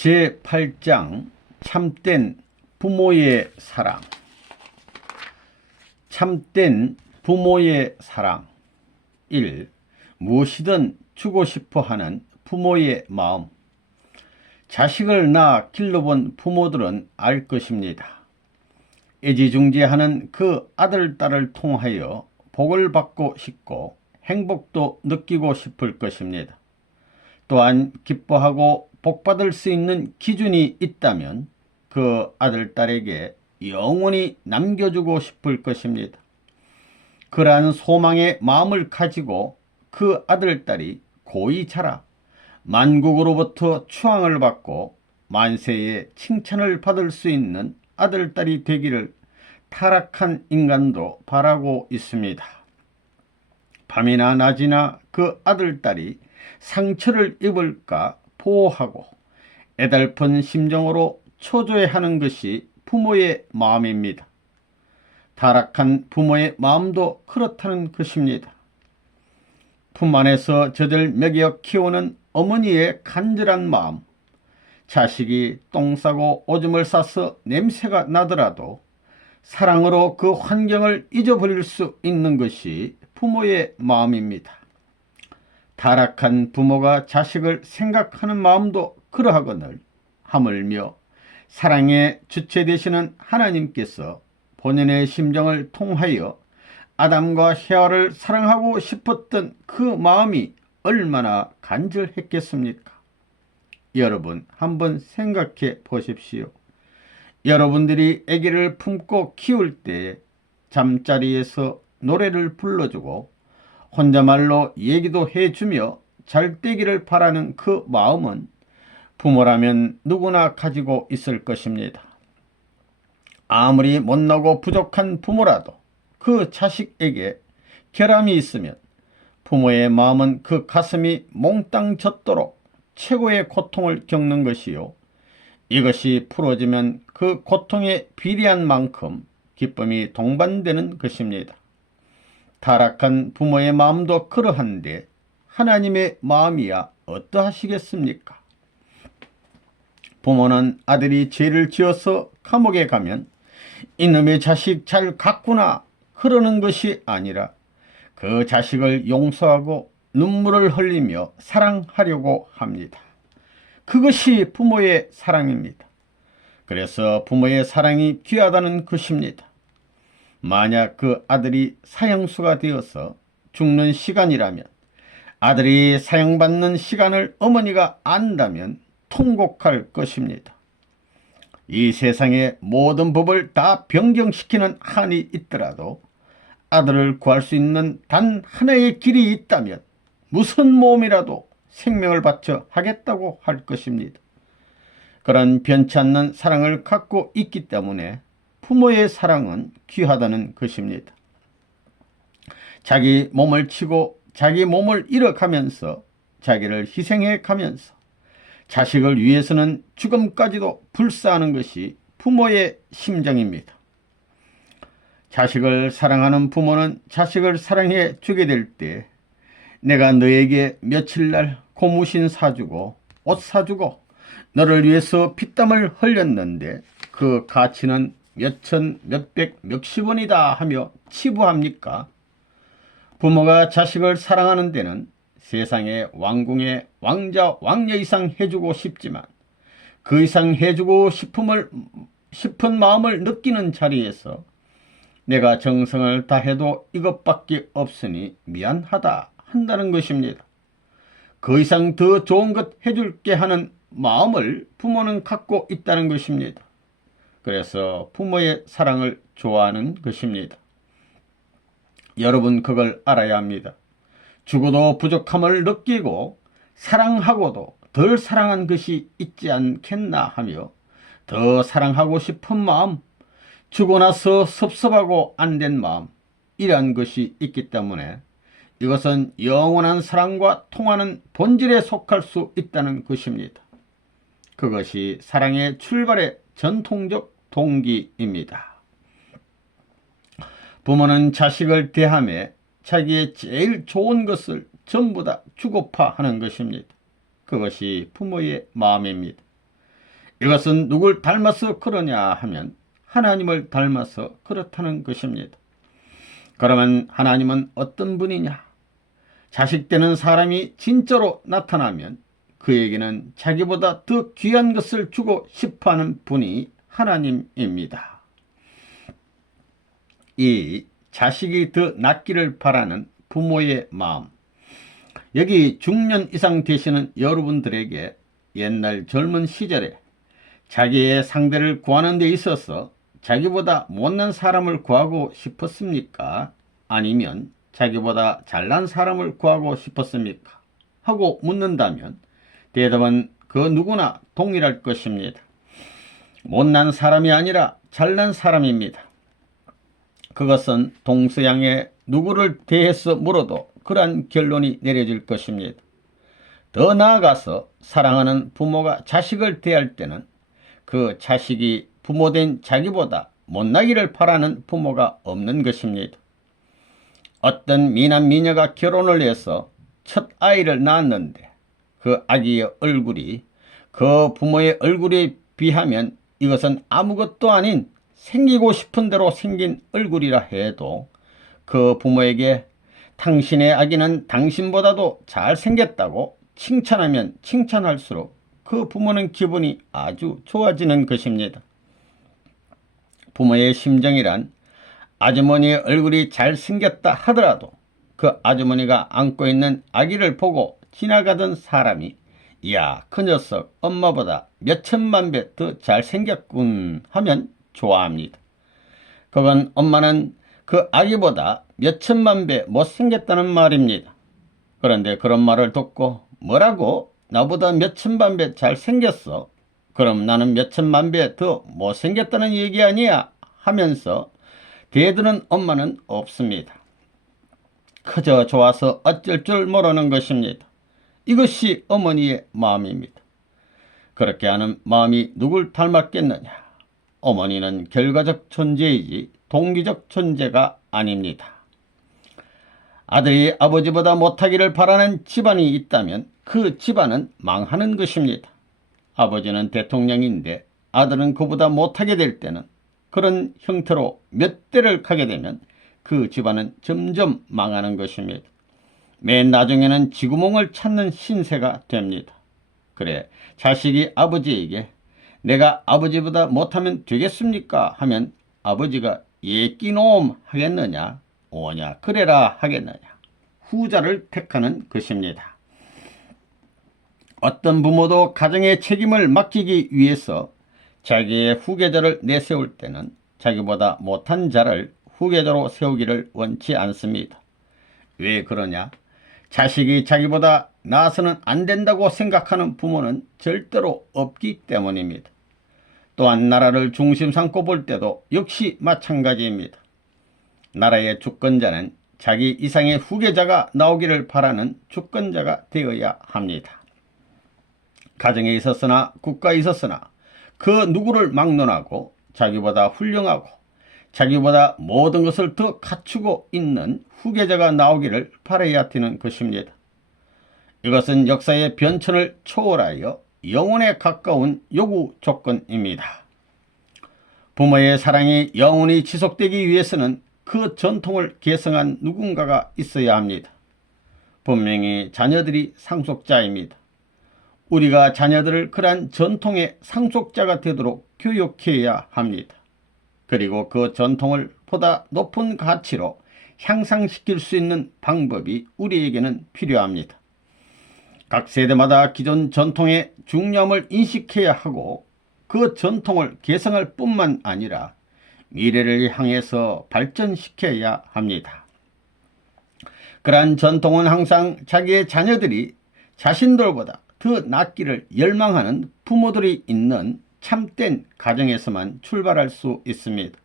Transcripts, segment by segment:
제8장 참된 부모의 사랑. 참된 부모의 사랑. 1. 무엇이든 주고 싶어 하는 부모의 마음. 자식을 낳아 길러본 부모들은 알 것입니다. 애지중지하는 그 아들, 딸을 통하여 복을 받고 싶고 행복도 느끼고 싶을 것입니다. 또한 기뻐하고 복받을 수 있는 기준이 있다면 그 아들, 딸에게 영원히 남겨주고 싶을 것입니다. 그러한 소망의 마음을 가지고 그 아들, 딸이 고이 자라 만국으로부터 추앙을 받고 만세의 칭찬을 받을 수 있는 아들, 딸이 되기를 타락한 인간도 바라고 있습니다. 밤이나 낮이나 그 아들, 딸이 상처를 입을까 보호하고 애달픈 심정으로 초조해하는 것이 부모의 마음입니다. 타락한 부모의 마음도 그렇다는 것입니다. 품 안에서 젖을 먹여 키우는 어머니의 간절한 마음, 자식이 똥 싸고 오줌을 싸서 냄새가 나더라도 사랑으로 그 환경을 잊어버릴 수 있는 것이 부모의 마음입니다. 타락한 부모가 자식을 생각하는 마음도 그러하거늘 하물며 사랑의 주체 되시는 하나님께서 본인의 심정을 통하여 아담과 헤아를 사랑하고 싶었던 그 마음이 얼마나 간절했겠습니까? 여러분 한번 생각해 보십시오. 여러분들이 아기를 품고 키울 때 잠자리에서 노래를 불러주고 혼자말로 얘기도 해주며 잘 되기를 바라는 그 마음은 부모라면 누구나 가지고 있을 것입니다. 아무리 못나고 부족한 부모라도 그 자식에게 결함이 있으면 부모의 마음은 그 가슴이 몽땅 젖도록 최고의 고통을 겪는 것이요, 이것이 풀어지면 그 고통에 비례한 만큼 기쁨이 동반되는 것입니다. 타락한 부모의 마음도 그러한데 하나님의 마음이야 어떠하시겠습니까? 부모는 아들이 죄를 지어서 감옥에 가면 이놈의 자식 잘 갔구나 그러는 것이 아니라 그 자식을 용서하고 눈물을 흘리며 사랑하려고 합니다. 그것이 부모의 사랑입니다. 그래서 부모의 사랑이 귀하다는 것입니다. 만약 그 아들이 사형수가 되어서 죽는 시간이라면 아들이 사형받는 시간을 어머니가 안다면 통곡할 것입니다. 이 세상의 모든 법을 다 변경시키는 한이 있더라도 아들을 구할 수 있는 단 하나의 길이 있다면 무슨 몸이라도 생명을 바쳐 하겠다고 할 것입니다. 그런 변치 않는 사랑을 갖고 있기 때문에 부모의 사랑은 귀하다는 것입니다. 자기 몸을 치고 자기 몸을 잃어가면서 자기를 희생해 가면서 자식을 위해서는 죽음까지도 불사하는 것이 부모의 심정입니다. 자식을 사랑하는 부모는 자식을 사랑해 주게 될 때 내가 너에게 며칠날 고무신 사주고 옷 사주고 너를 위해서 피땀을 흘렸는데 그 가치는 몇천, 몇백, 몇십 원이다 하며 치부합니까? 부모가 자식을 사랑하는 데는 세상의 왕궁의 왕자, 왕녀 이상 해주고 싶지만 그 이상 해주고 싶은 마음을 느끼는 자리에서 내가 정성을 다해도 이것밖에 없으니 미안하다 한다는 것입니다. 그 이상 더 좋은 것 해줄게 하는 마음을 부모는 갖고 있다는 것입니다. 그래서 부모의 사랑을 좋아하는 것입니다. 여러분 그걸 알아야 합니다. 죽어도 부족함을 느끼고 사랑하고도 덜 사랑한 것이 있지 않겠나 하며 더 사랑하고 싶은 마음, 죽고 나서 섭섭하고 안 된 마음, 이러한 것이 있기 때문에 이것은 영원한 사랑과 통하는 본질에 속할 수 있다는 것입니다. 그것이 사랑의 출발의 전통적 동기입니다. 부모는 자식을 대하며 자기의 제일 좋은 것을 전부 다 주고파 하는 것입니다. 그것이 부모의 마음입니다. 이것은 누굴 닮아서 그러냐 하면 하나님을 닮아서 그렇다는 것입니다. 그러면 하나님은 어떤 분이냐? 자식되는 사람이 진짜로 나타나면 그에게는 자기보다 더 귀한 것을 주고 싶어하는 분이 하나님입니다. 이 자식이 더 낫기를 바라는 부모의 마음, 여기 중년 이상 되시는 여러분들에게 옛날 젊은 시절에 자기의 상대를 구하는 데 있어서 자기보다 못난 사람을 구하고 싶었습니까? 아니면 자기보다 잘난 사람을 구하고 싶었습니까? 하고 묻는다면 대답은 그 누구나 동일할 것입니다. 못난 사람이 아니라 잘난 사람입니다. 그것은 동서양의 누구를 대해서 물어도 그러한 결론이 내려질 것입니다. 더 나아가서 사랑하는 부모가 자식을 대할 때는 그 자식이 부모된 자기보다 못나기를 바라는 부모가 없는 것입니다. 어떤 미남 미녀가 결혼을 해서 첫 아이를 낳았는데 그 아기의 얼굴이 그 부모의 얼굴에 비하면 이것은 아무것도 아닌 생기고 싶은 대로 생긴 얼굴이라 해도 그 부모에게 당신의 아기는 당신보다도 잘생겼다고 칭찬하면 칭찬할수록 그 부모는 기분이 아주 좋아지는 것입니다. 부모의 심정이란 아주머니의 얼굴이 잘생겼다 하더라도 그 아주머니가 안고 있는 아기를 보고 지나가던 사람이 이야, 그 녀석 엄마보다 몇천만 배 더 잘생겼군 하면 좋아합니다. 그건 엄마는 그 아기보다 몇천만 배 못생겼다는 말입니다. 그런데 그런 말을 듣고 뭐라고? 나보다 몇천만 배 잘생겼어? 그럼 나는 몇천만 배 더 못생겼다는 얘기 아니야? 하면서 대드는 엄마는 없습니다. 그저 좋아서 어쩔 줄 모르는 것입니다. 이것이 어머니의 마음입니다. 그렇게 하는 마음이 누굴 닮았겠느냐? 어머니는 결과적 존재이지 동기적 존재가 아닙니다. 아들이 아버지보다 못하기를 바라는 집안이 있다면 그 집안은 망하는 것입니다. 아버지는 대통령인데 아들은 그보다 못하게 될 때는 그런 형태로 몇 대를 가게 되면 그 집안은 점점 망하는 것입니다. 맨 나중에는 쥐구멍을 찾는 신세가 됩니다. 그래, 자식이 아버지에게 내가 아버지보다 못하면 되겠습니까? 하면 아버지가 예끼놈 하겠느냐? 오냐 그래라 하겠느냐? 후자를 택하는 것입니다. 어떤 부모도 가정의 책임을 맡기기 위해서 자기의 후계자를 내세울 때는 자기보다 못한 자를 후계자로 세우기를 원치 않습니다. 왜 그러냐? 자식이 자기보다 나아서는 안 된다고 생각하는 부모는 절대로 없기 때문입니다. 또한 나라를 중심 삼고 볼 때도 역시 마찬가지입니다. 나라의 주권자는 자기 이상의 후계자가 나오기를 바라는 주권자가 되어야 합니다. 가정에 있었으나 국가에 있었으나 그 누구를 막론하고 자기보다 훌륭하고 자기보다 모든 것을 더 갖추고 있는 후계자가 나오기를 바라야 되는 것입니다. 이것은 역사의 변천을 초월하여 영혼에 가까운 요구 조건입니다. 부모의 사랑이 영원히 지속되기 위해서는 그 전통을 계승한 누군가가 있어야 합니다. 분명히 자녀들이 상속자입니다. 우리가 자녀들을 그러한 전통의 상속자가 되도록 교육해야 합니다. 그리고 그 전통을 보다 높은 가치로 향상시킬 수 있는 방법이 우리에게는 필요합니다. 각 세대마다 기존 전통의 중요함을 인식해야 하고 그 전통을 개성할 뿐만 아니라 미래를 향해서 발전시켜야 합니다. 그러한 전통은 항상 자기의 자녀들이 자신들보다 더 낫기를 열망하는 부모들이 있는 참된 가정에서만 출발할 수 있습니다.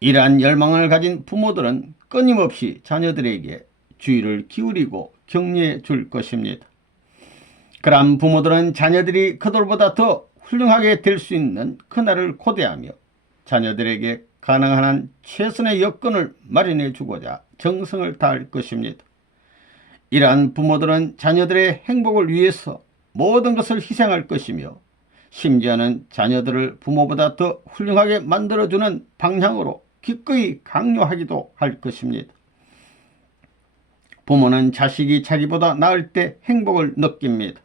이러한 열망을 가진 부모들은 끊임없이 자녀들에게 주의를 기울이고 격려해 줄 것입니다. 그러한 부모들은 자녀들이 그들보다 더 훌륭하게 될 수 있는 그날을 고대하며 자녀들에게 가능한 한 최선의 여건을 마련해 주고자 정성을 다할 것입니다. 이러한 부모들은 자녀들의 행복을 위해서 모든 것을 희생할 것이며 심지어는 자녀들을 부모보다 더 훌륭하게 만들어주는 방향으로 기꺼이 강요하기도 할 것입니다. 부모는 자식이 자기보다 나을 때 행복을 느낍니다.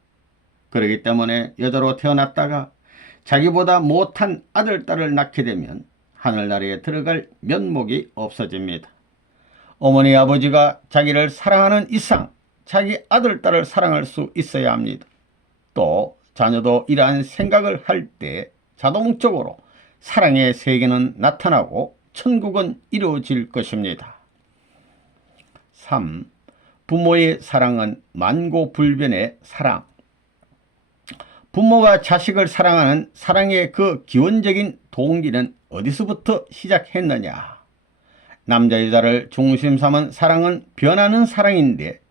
그렇기 때문에 여자로 태어났다가 자기보다 못한 아들, 딸을 낳게 되면 하늘나라에 들어갈 면목이 없어집니다. 어머니, 아버지가 자기를 사랑하는 이상 자기 아들, 딸을 사랑할 수 있어야 합니다. 또 자녀도 이러한 생각을 할 때 자동적으로 사랑의 세계는 나타나고 천국은 이루어질 것입니다. 3. 부모의 사랑은 만고불변의 사랑. 부모가 자식을 사랑하는 사랑의 그 기원적인 동기는 어디서부터 시작했느냐? 남자 여자를 중심 삼은 사랑은 변하는 사랑인데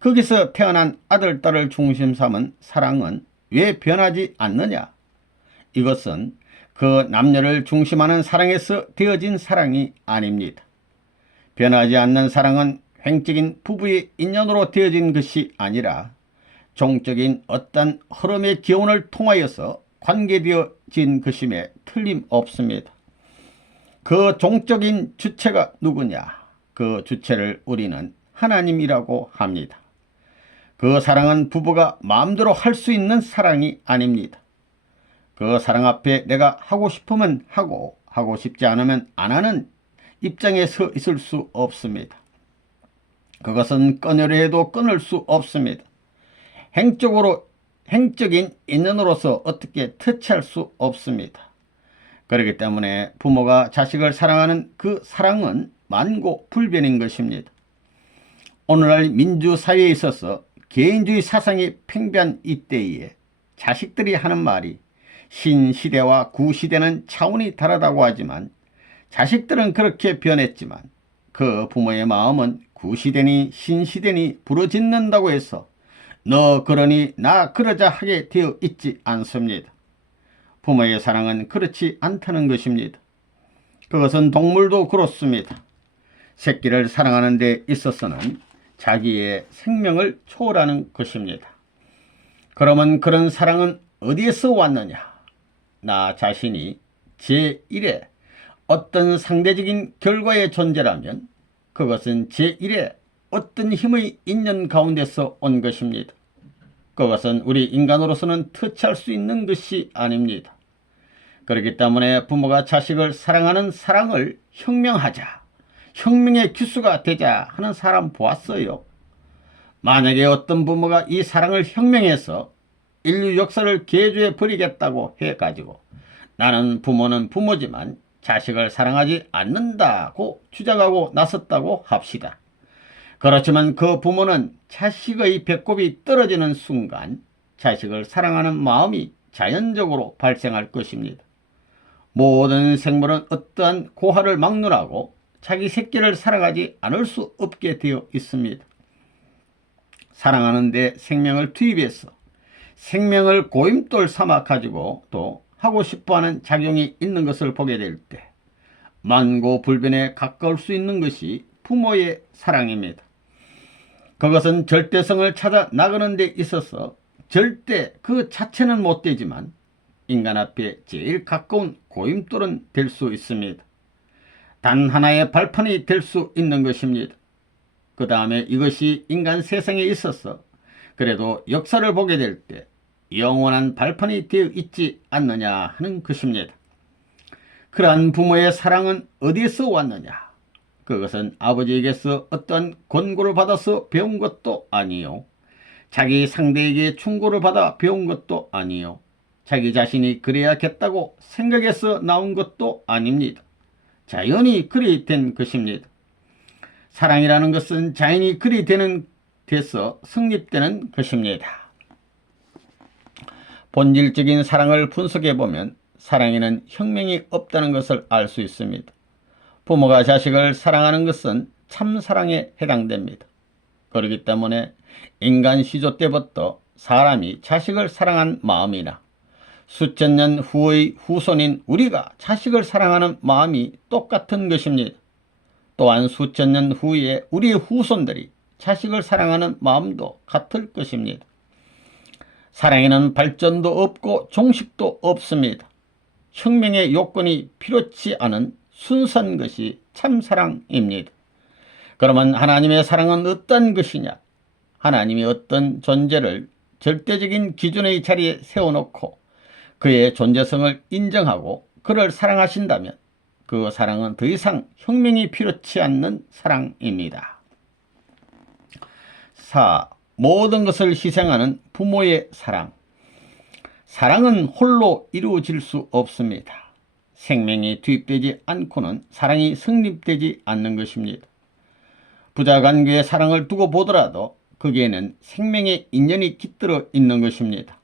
거기서 태어난 아들, 딸을 중심 삼은 사랑은 왜 변하지 않느냐? 이것은 그 남녀를 중심하는 사랑에서 되어진 사랑이 아닙니다. 변하지 않는 사랑은 횡적인 부부의 인연으로 되어진 것이 아니라 종적인 어떤 흐름의 기운을 통하여서 관계되어진 것임에 틀림없습니다. 그 종적인 주체가 누구냐? 그 주체를 우리는 하나님이라고 합니다. 그 사랑은 부부가 마음대로 할 수 있는 사랑이 아닙니다. 그 사랑 앞에 내가 하고 싶으면 하고 하고 싶지 않으면 안 하는 입장에 서 있을 수 없습니다. 그것은 끊으려 해도 끊을 수 없습니다. 행적인 인연으로서 어떻게 터치할 수 없습니다. 그렇기 때문에 부모가 자식을 사랑하는 그 사랑은 만고불변인 것입니다. 오늘날 민주사회에 있어서 개인주의 사상이 팽배한 이때에 자식들이 하는 말이 신시대와 구시대는 차원이 다르다고 하지만 자식들은 그렇게 변했지만 그 부모의 마음은 구시대니 신시대니 부러짓는다고 해서 너 그러니 나 그러자 하게 되어 있지 않습니다. 부모의 사랑은 그렇지 않다는 것입니다. 그것은 동물도 그렇습니다. 새끼를 사랑하는 데 있어서는 자기의 생명을 초월하는 것입니다. 그러면 그런 사랑은 어디에서 왔느냐? 나 자신이 제1의 어떤 상대적인 결과의 존재라면 그것은 제1의 어떤 힘의 인연 가운데서 온 것입니다. 그것은 우리 인간으로서는 터치할 수 있는 것이 아닙니다. 그렇기 때문에 부모가 자식을 사랑하는 사랑을 혁명하자, 혁명의 기수가 되자 하는 사람 보았어요. 만약에 어떤 부모가 이 사랑을 혁명해서 인류 역사를 개조해 버리겠다고 해가지고 나는 부모는 부모지만 자식을 사랑하지 않는다고 주장하고 나섰다고 합시다. 그렇지만 그 부모는 자식의 배꼽이 떨어지는 순간 자식을 사랑하는 마음이 자연적으로 발생할 것입니다. 모든 생물은 어떠한 고화를 막론하고 자기 새끼를 사랑하지 않을 수 없게 되어 있습니다. 사랑하는데 생명을 투입해서 생명을 고임돌 삼아 가지고 또 하고 싶어하는 작용이 있는 것을 보게 될 때 만고불변에 가까울 수 있는 것이 부모의 사랑입니다. 그것은 절대성을 찾아 나가는 데 있어서 절대 그 자체는 못 되지만 인간 앞에 제일 가까운 고임돌은 될 수 있습니다. 단 하나의 발판이 될 수 있는 것입니다. 그 다음에 이것이 인간 세상에 있어서 그래도 역사를 보게 될 때 영원한 발판이 되어 있지 않느냐 하는 것입니다. 그러한 부모의 사랑은 어디에서 왔느냐? 그것은 아버지에게서 어떠한 권고를 받아서 배운 것도 아니요. 자기 상대에게 충고를 받아 배운 것도 아니요. 자기 자신이 그래야겠다고 생각해서 나온 것도 아닙니다. 자연히 그리 된 것입니다. 사랑이라는 것은 자연히 그리 돼서 성립되는 것입니다. 본질적인 사랑을 분석해보면 사랑에는 혁명이 없다는 것을 알 수 있습니다. 부모가 자식을 사랑하는 것은 참사랑에 해당됩니다. 그렇기 때문에 인간 시조 때부터 사람이 자식을 사랑한 마음이나 수천 년 후의 후손인 우리가 자식을 사랑하는 마음이 똑같은 것입니다. 또한 수천 년 후에 우리의 후손들이 자식을 사랑하는 마음도 같을 것입니다. 사랑에는 발전도 없고 종식도 없습니다. 혁명의 요건이 필요치 않은 순수한 것이 참사랑입니다. 그러면 하나님의 사랑은 어떤 것이냐? 하나님이 어떤 존재를 절대적인 기준의 자리에 세워놓고 그의 존재성을 인정하고 그를 사랑하신다면 그 사랑은 더 이상 혁명이 필요치 않는 사랑입니다. 4. 모든 것을 희생하는 부모의 사랑. 사랑은 홀로 이루어질 수 없습니다. 생명이 투입되지 않고는 사랑이 성립되지 않는 것입니다. 부자관계의 사랑을 두고 보더라도 거기에는 생명의 인연이 깃들어 있는 것입니다.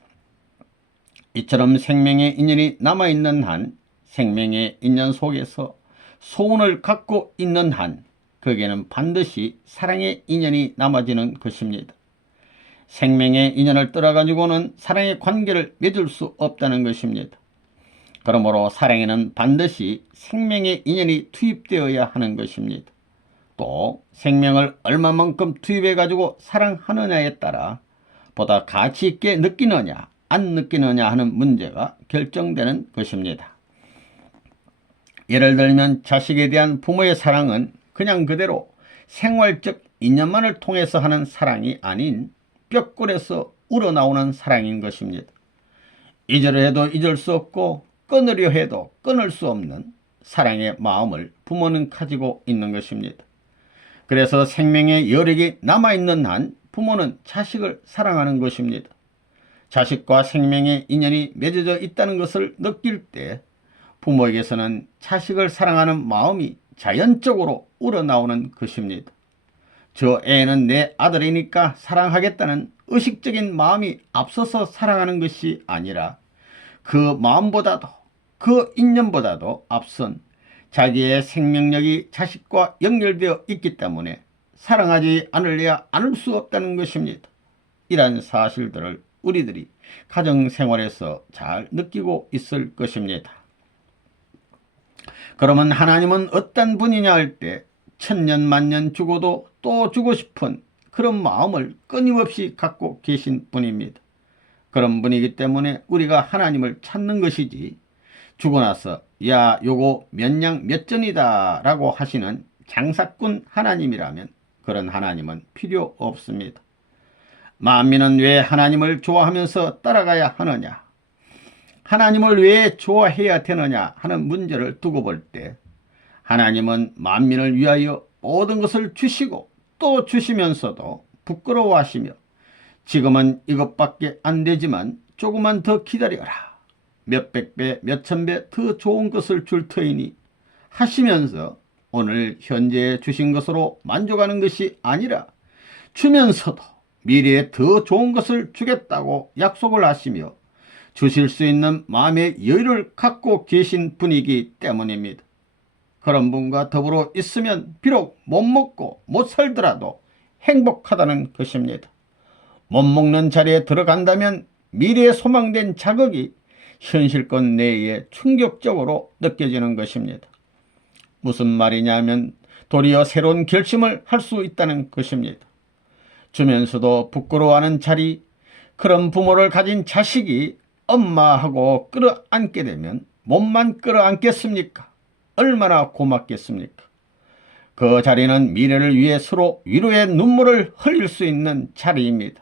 이처럼 생명의 인연이 남아있는 한, 생명의 인연 속에서 소원을 갖고 있는 한, 거기에는 반드시 사랑의 인연이 남아지는 것입니다. 생명의 인연을 떠나가지고는 사랑의 관계를 맺을 수 없다는 것입니다. 그러므로 사랑에는 반드시 생명의 인연이 투입되어야 하는 것입니다. 또 생명을 얼마만큼 투입해가지고 사랑하느냐에 따라 보다 가치 있게 느끼느냐 안 느끼느냐 하는 문제가 결정되는 것입니다. 예를 들면 자식에 대한 부모의 사랑은 그냥 그대로 생활적 인연만을 통해서 하는 사랑이 아닌 뼈골에서 우러나오는 사랑인 것입니다. 잊으려 해도 잊을 수 없고 끊으려 해도 끊을 수 없는 사랑의 마음을 부모는 가지고 있는 것입니다. 그래서 생명의 여력이 남아있는 한 부모는 자식을 사랑하는 것입니다. 자식과 생명의 인연이 맺어져 있다는 것을 느낄 때 부모에게서는 자식을 사랑하는 마음이 자연적으로 우러나오는 것입니다. 저 애는 내 아들이니까 사랑하겠다는 의식적인 마음이 앞서서 사랑하는 것이 아니라 그 마음보다도 그 인연보다도 앞선 자기의 생명력이 자식과 연결되어 있기 때문에 사랑하지 않으려야 않을 수 없다는 것입니다. 이러한 사실들을 우리들이 가정생활에서 잘 느끼고 있을 것입니다. 그러면 하나님은 어떤 분이냐 할 때 천년만년 죽어도 또 주고 싶은 그런 마음을 끊임없이 갖고 계신 분입니다. 그런 분이기 때문에 우리가 하나님을 찾는 것이지 주고 나서 야 요거 몇냥 몇 전이다 라고 하시는 장사꾼 하나님이라면 그런 하나님은 필요 없습니다. 만민은 왜 하나님을 좋아하면서 따라가야 하느냐, 하나님을 왜 좋아해야 되느냐 하는 문제를 두고 볼 때 하나님은 만민을 위하여 모든 것을 주시고 또 주시면서도 부끄러워하시며 지금은 이것밖에 안 되지만 조금만 더 기다려라, 몇백 배 몇천 배 더 좋은 것을 줄 터이니 하시면서 오늘 현재 주신 것으로 만족하는 것이 아니라 주면서도 미래에 더 좋은 것을 주겠다고 약속을 하시며 주실 수 있는 마음의 여유를 갖고 계신 분이기 때문입니다. 그런 분과 더불어 있으면 비록 못 먹고 못 살더라도 행복하다는 것입니다. 못 먹는 자리에 들어간다면 미래에 소망된 자극이 현실권 내에 충격적으로 느껴지는 것입니다. 무슨 말이냐면 도리어 새로운 결심을 할 수 있다는 것입니다. 주면서도 부끄러워하는 자리, 그런 부모를 가진 자식이 엄마하고 끌어안게 되면 몸만 끌어안겠습니까? 얼마나 고맙겠습니까? 그 자리는 미래를 위해 서로 위로의 눈물을 흘릴 수 있는 자리입니다.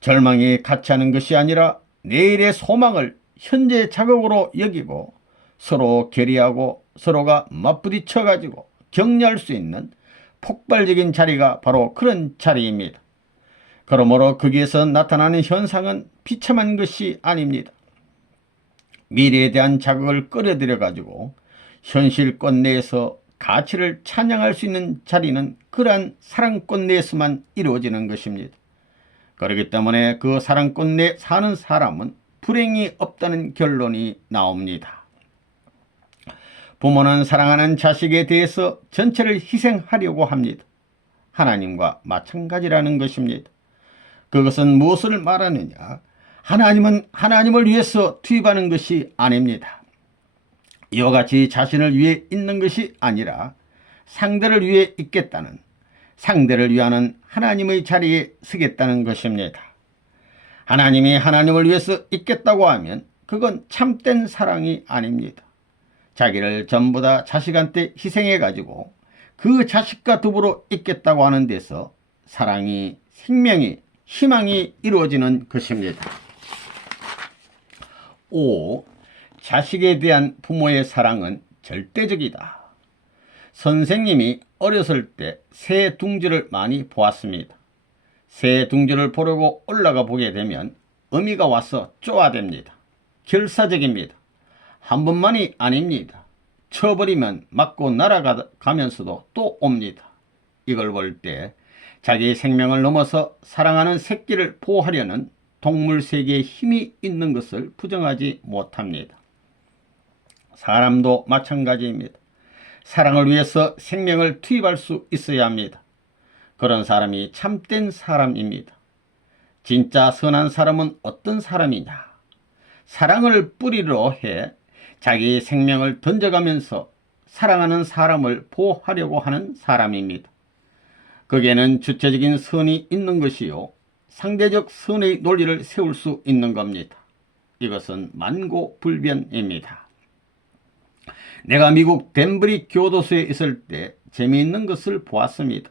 절망이 같이 하는 것이 아니라 내일의 소망을 현재의 자극으로 여기고 서로 결의하고 서로가 맞부딪혀 가지고 격려할 수 있는 폭발적인 자리가 바로 그런 자리입니다. 그러므로 거기에서 나타나는 현상은 비참한 것이 아닙니다. 미래에 대한 자극을 끌어들여 가지고 현실권 내에서 가치를 찬양할 수 있는 자리는 그러한 사랑권 내에서만 이루어지는 것입니다. 그렇기 때문에 그 사랑권 내에 사는 사람은 불행이 없다는 결론이 나옵니다. 부모는 사랑하는 자식에 대해서 전체를 희생하려고 합니다. 하나님과 마찬가지라는 것입니다. 그것은 무엇을 말하느냐? 하나님은 하나님을 위해서 투입하는 것이 아닙니다. 이와 같이 자신을 위해 있는 것이 아니라 상대를 위해 있겠다는, 상대를 위하는 하나님의 자리에 서겠다는 것입니다. 하나님이 하나님을 위해서 있겠다고 하면 그건 참된 사랑이 아닙니다. 자기를 전부 다 자식한테 희생해가지고 그 자식과 더불어 있겠다고 하는 데서 사랑이, 생명이, 희망이 이루어지는 것입니다. 5. 자식에 대한 부모의 사랑은 절대적이다. 선생님이 어렸을 때 새 둥지를 많이 보았습니다. 새 둥지를 보려고 올라가 보게 되면 어미가 와서 쪼아댑니다. 결사적입니다. 한 번만이 아닙니다. 쳐버리면 맞고 날아가면서도 또 옵니다. 이걸 볼 때 자기 생명을 넘어서 사랑하는 새끼를 보호하려는 동물 세계에 힘이 있는 것을 부정하지 못합니다. 사람도 마찬가지입니다. 사랑을 위해서 생명을 투입할 수 있어야 합니다. 그런 사람이 참된 사람입니다. 진짜 선한 사람은 어떤 사람이냐? 사랑을 뿌리로 해 자기 생명을 던져가면서 사랑하는 사람을 보호하려고 하는 사람입니다. 거기에는 주체적인 선이 있는 것이요, 상대적 선의 논리를 세울 수 있는 겁니다. 이것은 만고불변입니다. 내가 미국 덴버리 교도소에 있을 때 재미있는 것을 보았습니다.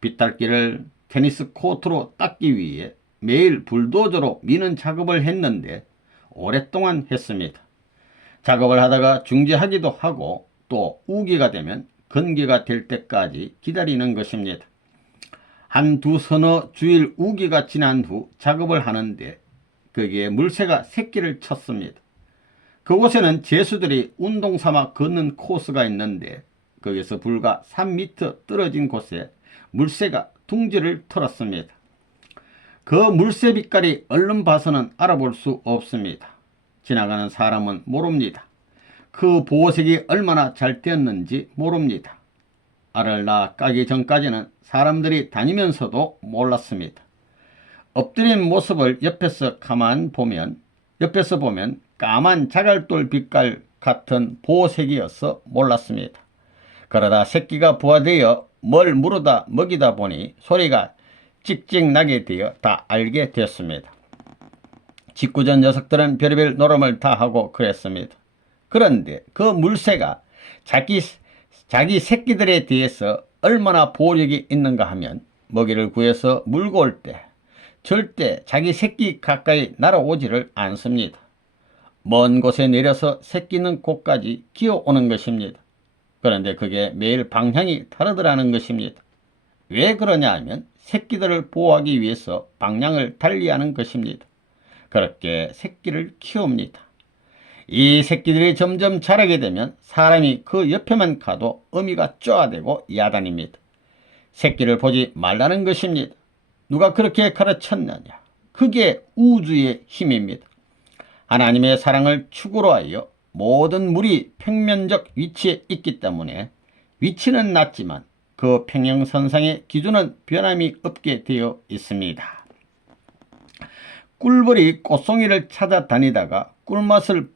빗닦이를 테니스 코트로 닦기 위해 매일 불도저로 미는 작업을 했는데 오랫동안 했습니다. 작업을 하다가 중지하기도 하고 또 우기가 되면 건기가 될 때까지 기다리는 것입니다. 한두 서너 주일 우기가 지난 후 작업을 하는데 거기에 물새가 새끼를 쳤습니다. 그곳에는 죄수들이 운동삼아 걷는 코스가 있는데 거기서 불과 3m 떨어진 곳에 물새가 둥지를 털었습니다. 그 물새 빛깔이 얼른 봐서는 알아볼 수 없습니다. 지나가는 사람은 모릅니다. 그 보호색이 얼마나 잘 되었는지 모릅니다. 알을 낳아 까기 전까지는 사람들이 다니면서도 몰랐습니다. 엎드린 모습을 옆에서 보면 까만 자갈돌 빛깔 같은 보호색이어서 몰랐습니다. 그러다 새끼가 부화되어 뭘 물어다 먹이다 보니 소리가 찍찍 나게 되어 다 알게 되었습니다. 직구전 녀석들은 별의별 노름을 다 하고 그랬습니다. 그런데 그 물새가 자기 새끼들에 대해서 얼마나 보호력이 있는가 하면 먹이를 구해서 물고 올 때 절대 자기 새끼 가까이 날아오지를 않습니다. 먼 곳에 내려서 새끼 있는 곳까지 기어오는 것입니다. 그런데 그게 매일 방향이 다르더라는 것입니다. 왜 그러냐 하면 새끼들을 보호하기 위해서 방향을 달리하는 것입니다. 그렇게 새끼를 키웁니다. 이 새끼들이 점점 자라게 되면 사람이 그 옆에만 가도 어미가 쪼아대고 야단입니다. 새끼를 보지 말라는 것입니다. 누가 그렇게 가르쳤느냐? 그게 우주의 힘입니다. 하나님의 사랑을 축으로 하여 모든 물이 평면적 위치에 있기 때문에 위치는 낮지만 그 평행선상의 기준은 변함이 없게 되어 있습니다. 꿀벌이 꽃송이를 찾아다니다가 꿀맛을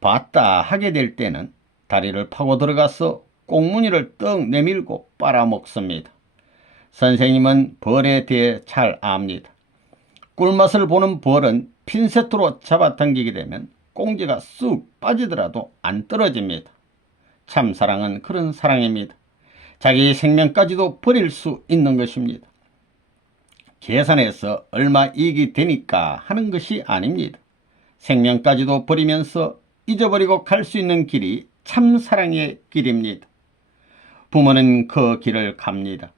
봤다 하게 될 때는 다리를 파고 들어가서 꽁무니를 떡 내밀고 빨아먹습니다. 선생님은 벌에 대해 잘 압니다. 꿀맛을 보는 벌은 핀셋으로 잡아당기게 되면 꽁지가 쑥 빠지더라도 안 떨어집니다. 참 사랑은 그런 사랑입니다. 자기 생명까지도 버릴 수 있는 것입니다. 계산해서 얼마 이익이 되니까 하는 것이 아닙니다. 생명까지도 버리면서 잊어버리고 갈 수 있는 길이 참 사랑의 길입니다. 부모는 그 길을 갑니다.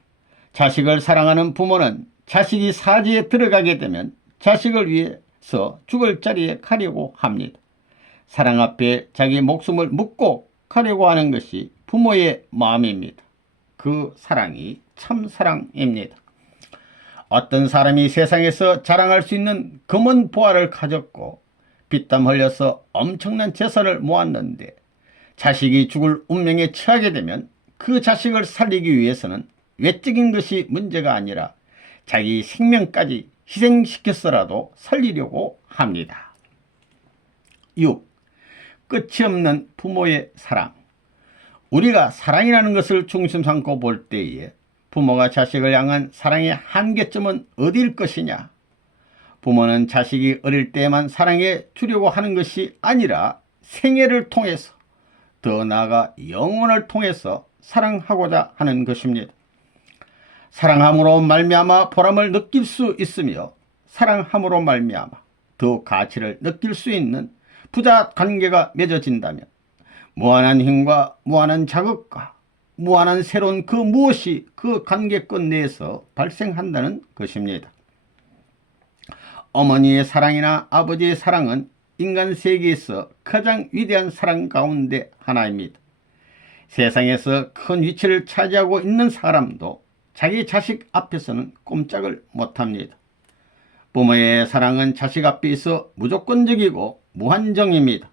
자식을 사랑하는 부모는 자식이 사지에 들어가게 되면 자식을 위해서 죽을 자리에 가려고 합니다. 사랑 앞에 자기 목숨을 묻고 가려고 하는 것이 부모의 마음입니다. 그 사랑이 참 사랑입니다. 어떤 사람이 세상에서 자랑할 수 있는 검은 보화를 가졌고 피땀 흘려서 엄청난 재산을 모았는데 자식이 죽을 운명에 처하게 되면 그 자식을 살리기 위해서는 외적인 것이 문제가 아니라 자기 생명까지 희생시켜서라도 살리려고 합니다. 6. 끝이 없는 부모의 사랑. 우리가 사랑이라는 것을 중심 삼고 볼 때에 부모가 자식을 향한 사랑의 한계점은 어디일 것이냐? 부모는 자식이 어릴 때만 사랑해 주려고 하는 것이 아니라 생애를 통해서, 더 나아가 영혼을 통해서 사랑하고자 하는 것입니다. 사랑함으로 말미암아 보람을 느낄 수 있으며 사랑함으로 말미암아 더 가치를 느낄 수 있는 부자 관계가 맺어진다면 무한한 힘과 무한한 자극과 무한한 새로운 그 무엇이 그 관계끝 내에서 발생한다는 것입니다. 어머니의 사랑이나 아버지의 사랑은 인간 세계에서 가장 위대한 사랑 가운데 하나입니다. 세상에서 큰 위치를 차지하고 있는 사람도 자기 자식 앞에서는 꼼짝을 못합니다. 부모의 사랑은 자식 앞에 있어 무조건적이고 무한정입니다.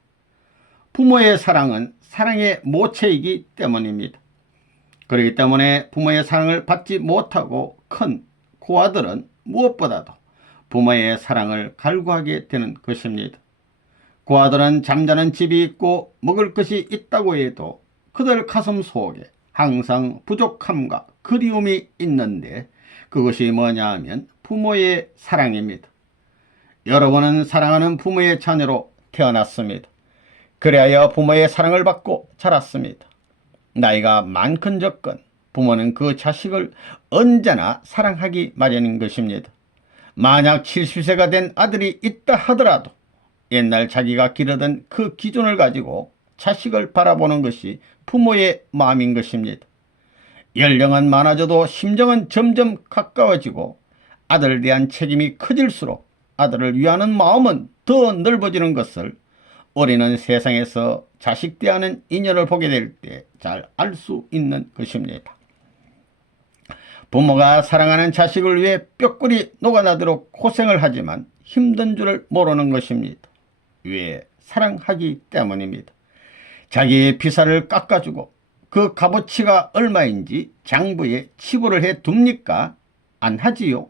부모의 사랑은 사랑의 모체이기 때문입니다. 그렇기 때문에 부모의 사랑을 받지 못하고 큰 고아들은 무엇보다도 부모의 사랑을 갈구하게 되는 것입니다. 고아들은 잠자는 집이 있고 먹을 것이 있다고 해도 그들 가슴 속에 항상 부족함과 그리움이 있는데 그것이 뭐냐 하면 부모의 사랑입니다. 여러분은 사랑하는 부모의 자녀로 태어났습니다. 그래야 부모의 사랑을 받고 자랐습니다. 나이가 많건 적건 부모는 그 자식을 언제나 사랑하기 마련인 것입니다. 만약 70세가 된 아들이 있다 하더라도 옛날 자기가 기르던 그 기준을 가지고 자식을 바라보는 것이 부모의 마음인 것입니다. 연령은 많아져도 심정은 점점 가까워지고 아들에 대한 책임이 커질수록 아들을 위하는 마음은 더 넓어지는 것을 우리는 세상에서 자식 대하는 인연을 보게 될 때 잘 알 수 있는 것입니다. 부모가 사랑하는 자식을 위해 뼈골이 녹아나도록 고생을 하지만 힘든 줄을 모르는 것입니다. 왜? 사랑하기 때문입니다. 자기의 비사를 깎아주고 그 값어치가 얼마인지 장부에 치부를 해 둡니까? 안 하지요.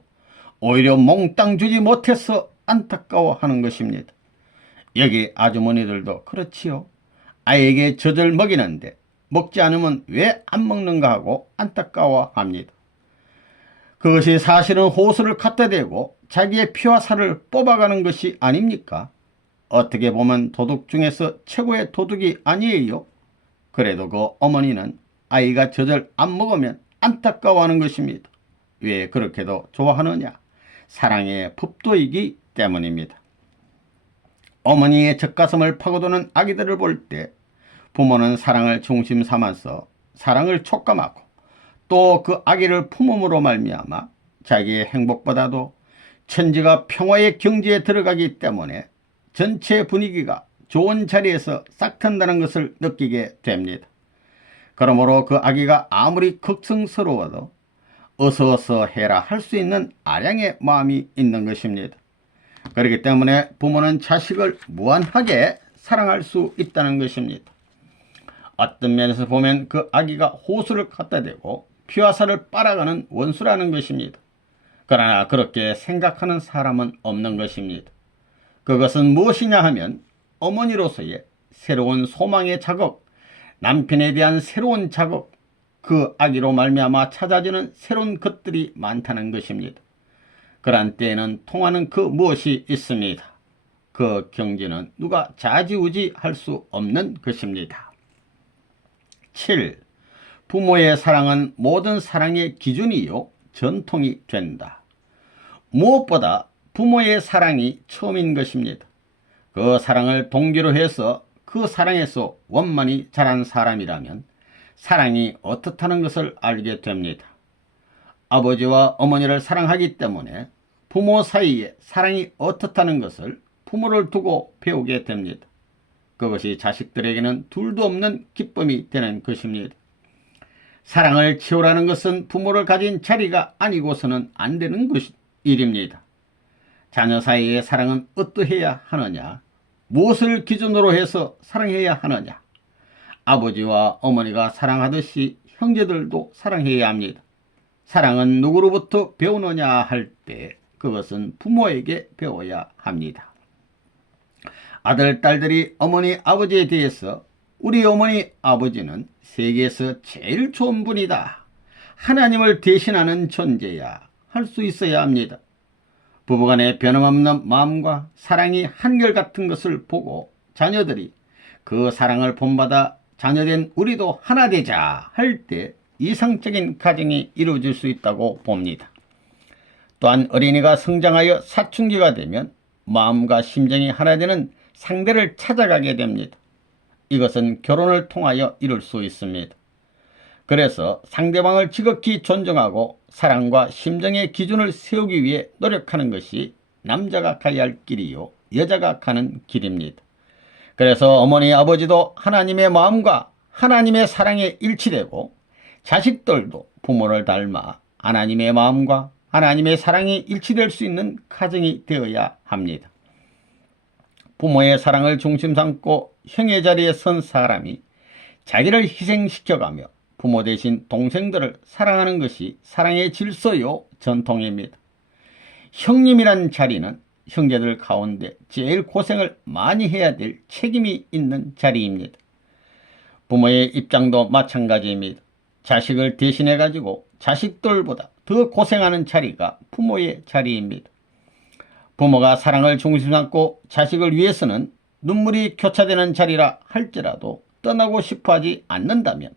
오히려 몽땅 주지 못해서 안타까워하는 것입니다. 여기 아주머니들도 그렇지요. 아이에게 젖을 먹이는데 먹지 않으면 왜 안 먹는가 하고 안타까워합니다. 그것이 사실은 호수를 갖다 대고 자기의 피와 살을 뽑아가는 것이 아닙니까? 어떻게 보면 도둑 중에서 최고의 도둑이 아니에요. 그래도 그 어머니는 아이가 젖을 안 먹으면 안타까워하는 것입니다. 왜 그렇게도 좋아하느냐? 사랑의 법도이기 때문입니다. 어머니의 젖가슴을 파고드는 아기들을 볼 때 부모는 사랑을 중심 삼아서 사랑을 촉감하고 또 그 아기를 품음으로 말미암아 자기의 행복보다도 천지가 평화의 경지에 들어가기 때문에 전체 분위기가 좋은 자리에서 싹 튼다는 것을 느끼게 됩니다. 그러므로 그 아기가 아무리 걱정스러워도 어서 해라 할 수 있는 아량의 마음이 있는 것입니다. 그렇기 때문에 부모는 자식을 무한하게 사랑할 수 있다는 것입니다. 어떤 면에서 보면 그 아기가 호수를 갖다 대고 피와 살을 빨아가는 원수라는 것입니다. 그러나 그렇게 생각하는 사람은 없는 것입니다. 그것은 무엇이냐 하면 어머니로서의 새로운 소망의 자극, 남편에 대한 새로운 자극, 그 아기로 말미암아 찾아지는 새로운 것들이 많다는 것입니다. 그러한 때에는 통하는 그 무엇이 있습니다. 그 경지는 누가 좌지우지할 수 없는 것입니다. 7. 부모의 사랑은 모든 사랑의 기준이요 전통이 된다. 무엇보다 부모의 사랑이 처음인 것입니다. 그 사랑을 동기로 해서 그 사랑에서 원만히 자란 사람이라면 사랑이 어떻다는 것을 알게 됩니다. 아버지와 어머니를 사랑하기 때문에 부모 사이에 사랑이 어떻다는 것을 부모를 두고 배우게 됩니다. 그것이 자식들에게는 둘도 없는 기쁨이 되는 것입니다. 사랑을 채우라는 것은 부모를 가진 자리가 아니고서는 안 되는 일입니다. 자녀 사이의 사랑은 어떠해야 하느냐? 무엇을 기준으로 해서 사랑해야 하느냐? 아버지와 어머니가 사랑하듯이 형제들도 사랑해야 합니다. 사랑은 누구로부터 배우느냐 할 때 그것은 부모에게 배워야 합니다. 아들, 딸들이 어머니, 아버지에 대해서 우리 어머니, 아버지는 세계에서 제일 좋은 분이다. 하나님을 대신하는 존재야. 할 수 있어야 합니다. 부부간의 변함없는 마음과 사랑이 한결같은 것을 보고 자녀들이 그 사랑을 본받아 자녀된 우리도 하나 되자 할 때 이상적인 가정이 이루어질 수 있다고 봅니다. 또한 어린이가 성장하여 사춘기가 되면 마음과 심정이 하나 되는 상대를 찾아가게 됩니다. 이것은 결혼을 통하여 이룰 수 있습니다. 그래서 상대방을 지극히 존중하고 사랑과 심정의 기준을 세우기 위해 노력하는 것이 남자가 가야 할 길이요 여자가 가는 길입니다. 그래서 어머니 아버지도 하나님의 마음과 하나님의 사랑에 일치되고 자식들도 부모를 닮아 하나님의 마음과 하나님의 사랑이 일치될 수 있는 가정이 되어야 합니다. 부모의 사랑을 중심 삼고 형의 자리에 선 사람이 자기를 희생시켜가며 부모 대신 동생들을 사랑하는 것이 사랑의 질서요 전통입니다. 형님이란 자리는 형제들 가운데 제일 고생을 많이 해야 될 책임이 있는 자리입니다. 부모의 입장도 마찬가지입니다. 자식을 대신해 가지고 자식들보다 더 고생하는 자리가 부모의 자리입니다. 부모가 사랑을 중심 삼고 자식을 위해서는 눈물이 교차되는 자리라 할지라도 떠나고 싶어하지 않는다면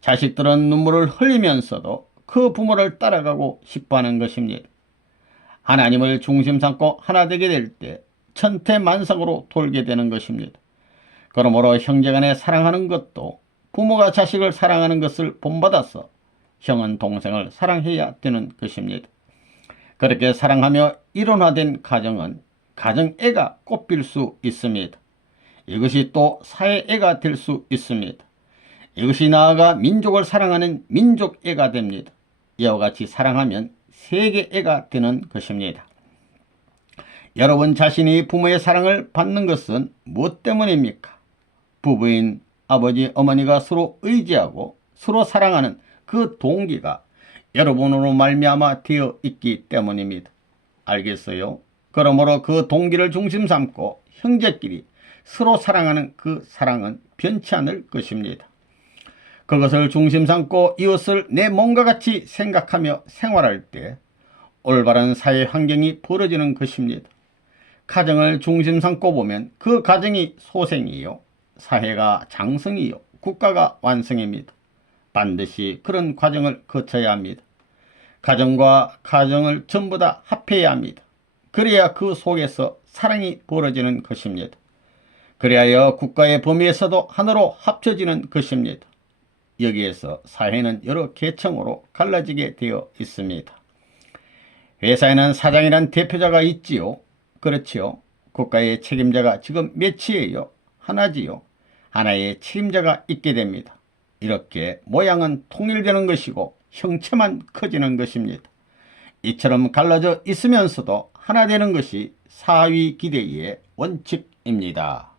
자식들은 눈물을 흘리면서도 그 부모를 따라가고 싶어하는 것입니다. 하나님을 중심 삼고 하나 되게 될 때 천태만상으로 돌게 되는 것입니다. 그러므로 형제간에 사랑하는 것도 부모가 자식을 사랑하는 것을 본받아서 형은 동생을 사랑해야 되는 것입니다. 그렇게 사랑하며 일원화된 가정은 가정애가 꽃필 수 있습니다. 이것이 또 사회애가 될 수 있습니다. 이것이 나아가 민족을 사랑하는 민족애가 됩니다. 이와 같이 사랑하면 세계애가 되는 것입니다. 여러분 자신이 부모의 사랑을 받는 것은 무엇 때문입니까? 부부인 아버지 어머니가 서로 의지하고 서로 사랑하는 그 동기가 여러분으로 말미암아 되어 있기 때문입니다. 알겠어요? 그러므로 그 동기를 중심 삼고 형제끼리 서로 사랑하는 그 사랑은 변치 않을 것입니다. 그것을 중심 삼고 이웃을 내 몸과 같이 생각하며 생활할 때 올바른 사회 환경이 벌어지는 것입니다. 가정을 중심 삼고 보면 그 가정이 소생이요, 사회가 장성이요, 국가가 완성입니다. 반드시 그런 과정을 거쳐야 합니다. 가정과 가정을 전부 다 합해야 합니다. 그래야 그 속에서 사랑이 벌어지는 것입니다. 그래야 국가의 범위에서도 하나로 합쳐지는 것입니다. 여기에서 사회는 여러 계층으로 갈라지게 되어 있습니다. 회사에는 사장이란 대표자가 있지요. 그렇지요. 국가의 책임자가 지금 몇이에요? 하나지요. 하나의 책임자가 있게 됩니다. 이렇게 모양은 통일되는 것이고 형체만 커지는 것입니다. 이처럼 갈라져 있으면서도 하나 되는 것이 사위기대의 원칙입니다.